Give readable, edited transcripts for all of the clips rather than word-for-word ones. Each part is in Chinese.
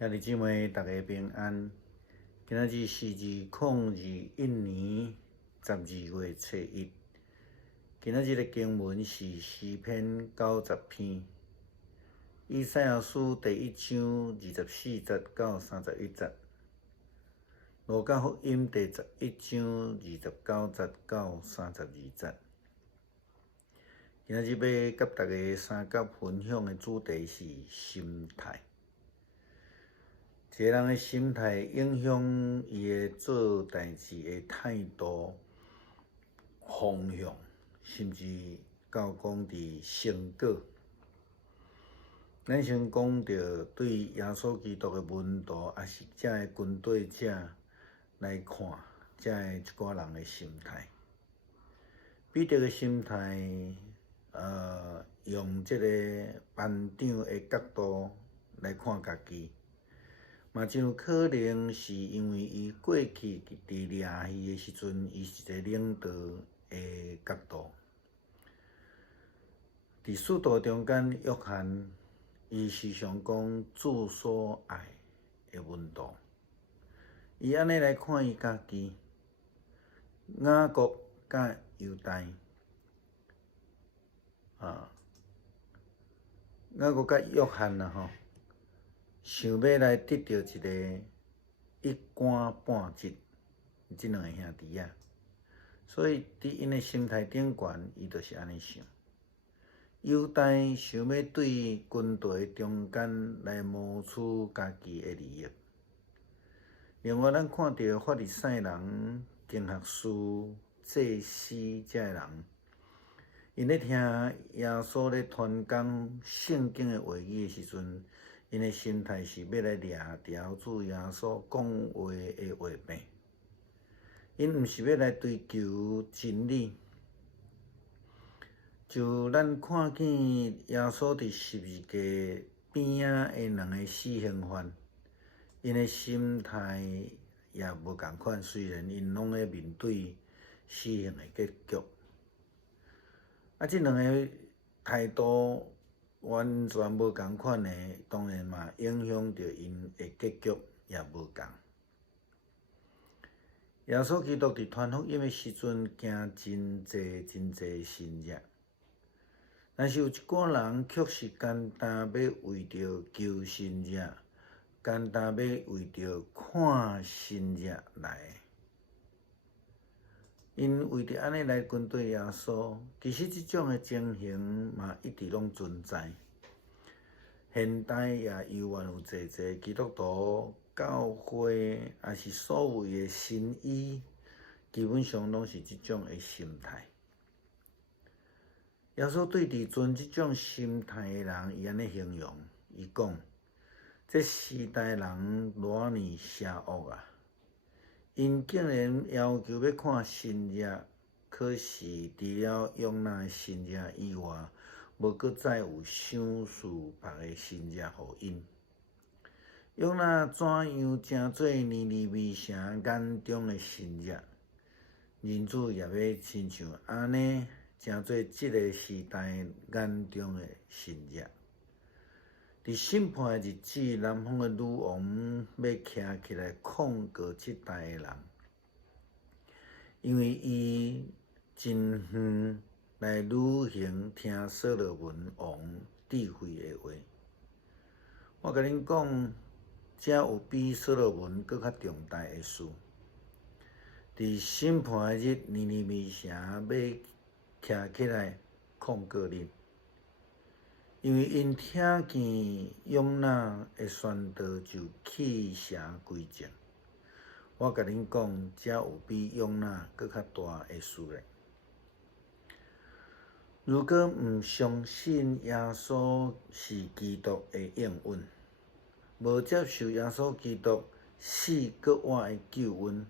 兄弟姊妹，大家平安。今仔日是2021年12月初1。今仔日的经文是诗篇90篇，以赛亚书第1章24节到31节，路加福音第11章29节到32节。今仔日要甲大家三角分享的主题是心态。一个人的心态影响伊的做代志的态度、方向，甚至到讲伫成果。咱先讲到对耶稣基督的门徒，也是遮个军队者来看，遮个一寡人的心态。彼得的心态，用这个班长的角度来看家己。嘛，真有可能是因为伊过去伫掠鱼的时阵，伊是一个领导的角度。伫使徒中间，约翰伊时常讲主所爱的门徒，伊安尼来看伊家己。雅各甲犹大，雅各甲约翰想要来得到一个一官半职，即两个兄弟仔，所以伫因的心态顶悬，伊就是安尼想。犹大想要对军队中间来谋取家己的利益。另外，咱看到法利赛人、经学士、祭司遮个人，因咧听耶稣咧传讲圣经的话语的时阵，因的心态是要来掠条主耶稣讲话的话柄，因毋是要来追求真理。就咱看见耶稣伫十字架边仔的两个死刑犯，因的心态也无共款，虽然因拢咧面对死刑的结局，即两个态度完全无共款的，当然嘛影响着因的结局也无共。耶稣基督伫传福音的时阵，惊真济神热，但是有一寡人却是简单要为着求神热，简单要为着看神热来。因为着安尼来跟对耶稣，其实即种的情形嘛一直拢存在。现代也犹原有济基督徒、教会，也是所谓的神医，基本上拢是即种的心态。耶稣对伫存即种心态的人，伊安尼形容，伊讲：这时代人偌尼邪恶啊！因竟然要求要看神热，可是除了用那神热以外，无搁再有想事别的神热互因。用那怎样诚做尼尼微城眼中的神热？人子也要亲像安尼，诚做即个时代眼中的神热。伫审判的日子，南方的女王要徛起来控告即代的人，因为伊真远来履行听所罗门王智慧的话。我甲恁讲，遮有比所罗门搁较重大的事。伫审判的日，尼尼微城要徛起来控告恁。因为因听见约拿的宣导，就弃城归正。我甲恁讲，遮有比约拿搁较大的事咧。如果毋相信耶稣是基督的应允，无接受耶稣基督死搁活的救恩，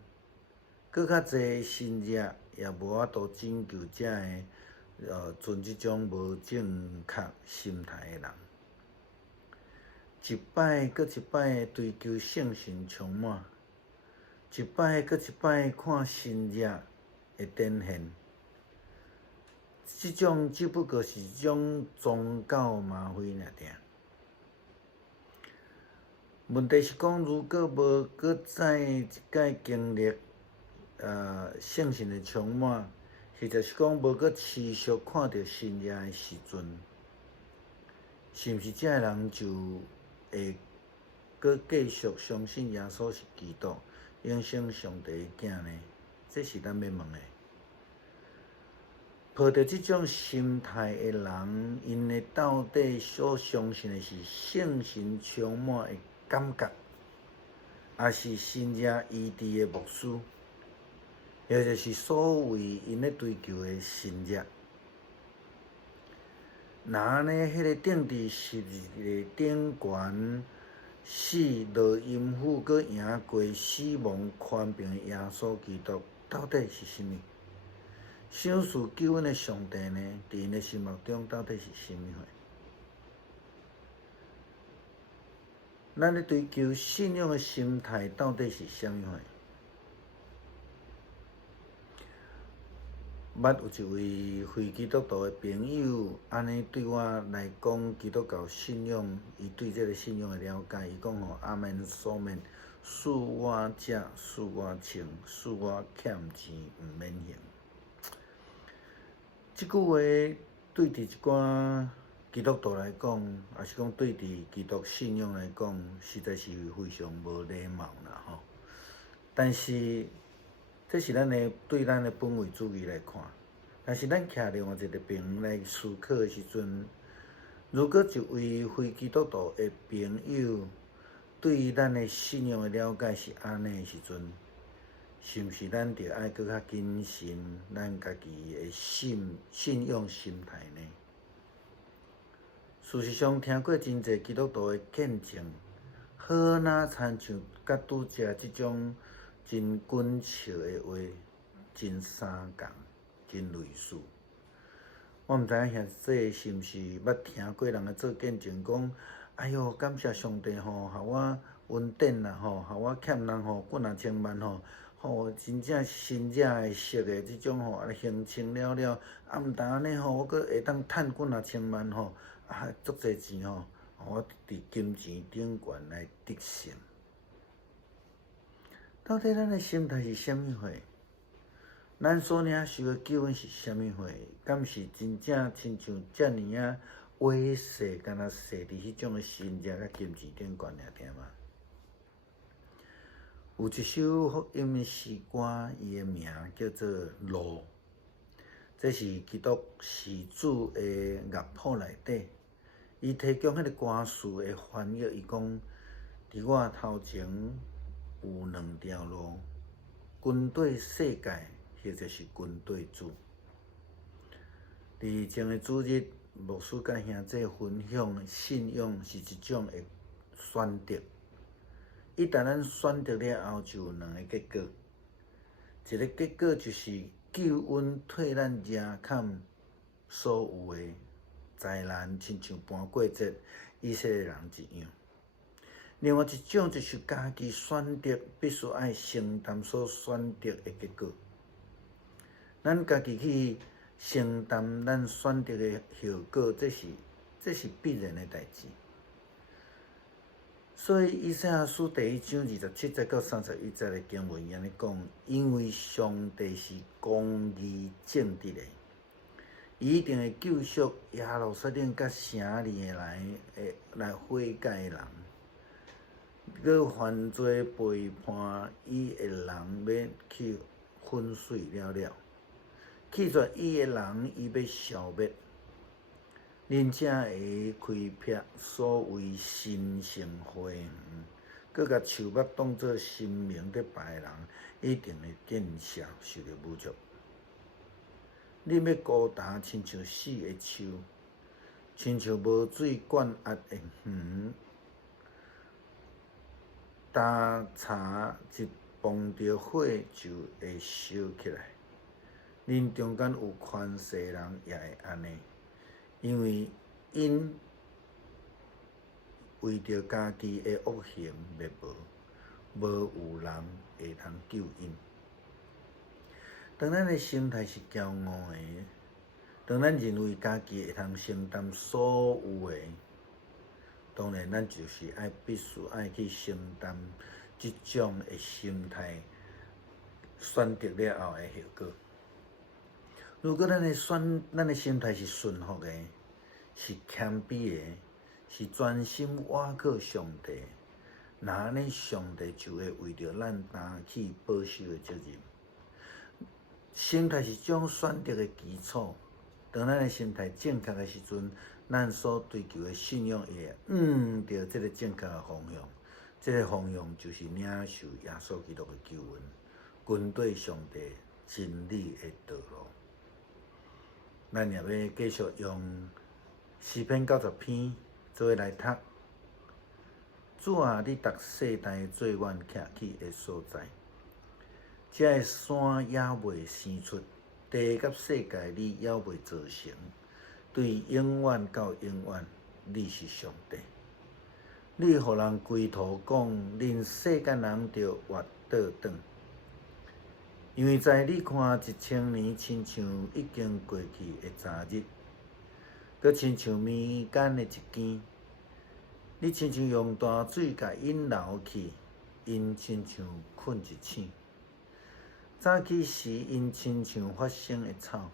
搁较济神热也无法度拯救遮个。存即种无正确心态的人，一摆搁一摆追求圣神充满，一摆搁一摆看神热的展现，即种只不过是一种宗教麻痹尔定。问题是讲，如果无搁再一届经历圣神的充满，或者是讲无搁持续看到新耶的时阵，是毋是这个人就会搁继续相信耶稣是基督，永生上帝的囝呢？这是咱要问的。抱着这种心态的人，因会到底所相信的是圣神充满的感觉，还是新耶医治的牧师，或者是所谓因咧追求的新耶？那呢，迄个顶伫十字的顶悬死落阴府，佮赢过死亡权柄的耶稣基督，到底是甚物？赏赐救恩的上帝呢？伫因的心目中，到底是甚物货？咱咧追求信仰的心态，到底是啥物货？捌有一位非基督徒的朋友，安尼对我来讲，基督教信仰，伊对这个信仰的了解，伊讲吼，阿门所免，恕我食，恕我穿，恕我欠钱，毋免还。即句话对伫一寡基督徒来讲，也是讲对伫基督信仰来讲，实在是非常无礼貌啦吼。但是，这是咱的对咱的本位主义来看。但是咱徛另外一个边来思考的时阵，如果一位非基督徒的朋友对于咱的信仰的了解是安尼的时阵，是毋是咱着爱搁较谨慎咱家己的信仰心态呢？事实上，听过真侪基督徒的见证，好哪亲像甲拄则即种真紧笑的话，真相共，真类似。我毋知影兄弟是毋是捌听过人来做见证，讲哎哟，感谢上帝吼，互我恩典啦吼，互我欠人吼几若千万吼。吼，真正新者的色的即种吼，还清了了，啊，毋但安尼吼，我阁会当趁几若千万吼，啊，足侪钱吼，我伫金钱顶悬来得胜。到底咱的心态是啥物货？咱所领受的救恩是啥物货？敢是真正亲像遮尔啊话说，敢若说伫迄种的新者甲金钱顶悬尔定吗？有一首福音的诗歌，伊的名叫做《路》，这是基督始祖的乐谱内底，伊提供迄个歌词的翻译，伊讲：伫我头前有两条路，军队世界，或者是军队主。伫前个主日，牧师甲兄弟分享，信仰是一种的选择。一旦咱选择了后，就有两个结果。一个结果就是救恩替咱遮砍所有的灾难，亲像搬过节以色列人一样。另外一种就是家己选择，必须爱承担所选择的结果。咱家己去承担咱选择的后果，这是必然的代志。所以，以赛亚书第1章27节到31节的经文，安尼讲：因为上帝是公义正直的，伊一定会救赎耶路撒冷甲城里的来悔改的人，佮犯罪背叛伊的人要去粉碎了了，弃绝伊的人，伊要消灭。恁才会开辟所谓神圣花园，佮甲树木当作神明伫拜的人，一定会见赦受着侮辱。恁要孤单，亲像死的树，亲像无水灌压的园，焦柴一碰着火就会烧起来。恁中间有权势的人也会安尼。因为因为着家己的恶行灭无，无有人会通救因。当咱的心态是骄傲的，当咱认为家己会通承担所有的，当然，咱就是必须爱去承担即种的心态选择了后的后果。如果咱的心态是顺服的，是谦卑的，是专心倚靠上帝，那安尼上帝就会为着咱担起保守的责任。心态是种选择的基础。当咱的心态正确的时阵，咱所追求的信仰会着这个正确的方向。这个方向就是领受耶稣基督的救恩，跟对上帝真理的道路。咱也要继续用诗篇90篇做伙来读。主啊，你逐世代做阮徛起的所在，这个山也未生出，地甲世界你也未造成。对永远到永远，你是上帝。你互人归途讲，恁世间人着活倒转。因为在你看1000年，亲像已经过去的昨日，佮亲像暝间的一更。你亲像用大水甲引流去，因亲像困一醒。早起时，因亲像发生的草；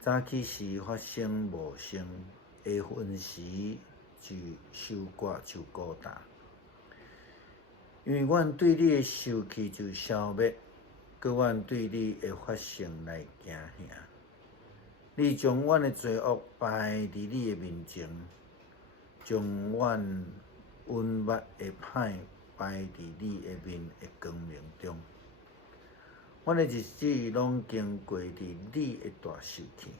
早起时发生无声，下昏时就收割就孤单。因为阮对你的受气就消灭。佮阮对你的发生来惊吓，你将阮的罪恶摆伫你的面前，将阮温密的歹摆伫你的面的光明中。阮的日子拢经过伫你的大受气，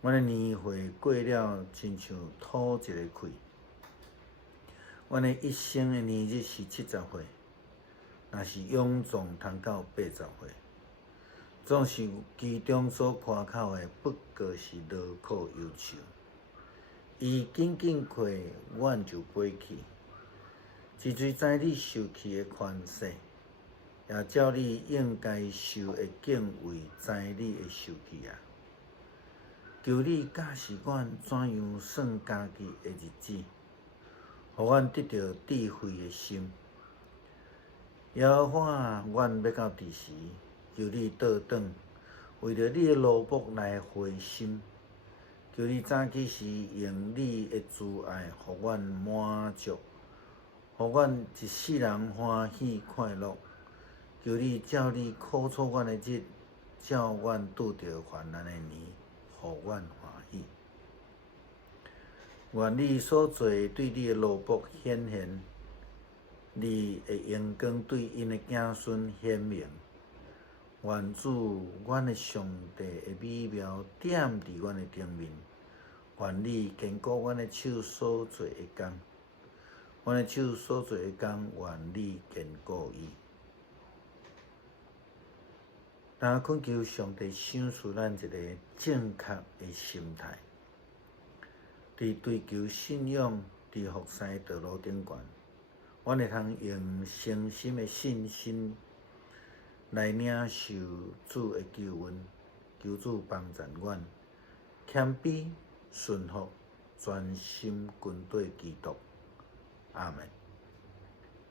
阮的年岁过了，亲像土一个开。阮的一生的年日是70岁。若是勇壮，通到80岁，总是其中所夸口的，不过是劳苦忧愁。伊紧紧过，阮就飞去，一随在你受气的权势，也照你应该受的敬畏，在你的受气啊！求你教示阮怎样算家己的日子，互阮得到智慧的心。耶和华，阮要到第时，求你倒转，为着你的罗卜来回心。求你早起时用你的慈爱，互阮满足，互阮一世人欢喜快乐。求你照你苦楚阮的日，照阮拄着患难的年，互阮欢喜。愿你所做对你的罗卜显现。你的阳光对因的子孙显明，愿主阮的上帝的美妙点伫阮的顶面，愿你坚固阮的手所做的工，阮的手所做的工，愿你坚固伊。但恳求上帝赏赐咱一个正确的心态，伫追求信仰、伫服侍道路顶悬。阮会通用诚心的信心来领受主的救恩，求主帮助阮，谦卑顺服，专心跟对基督。阿门。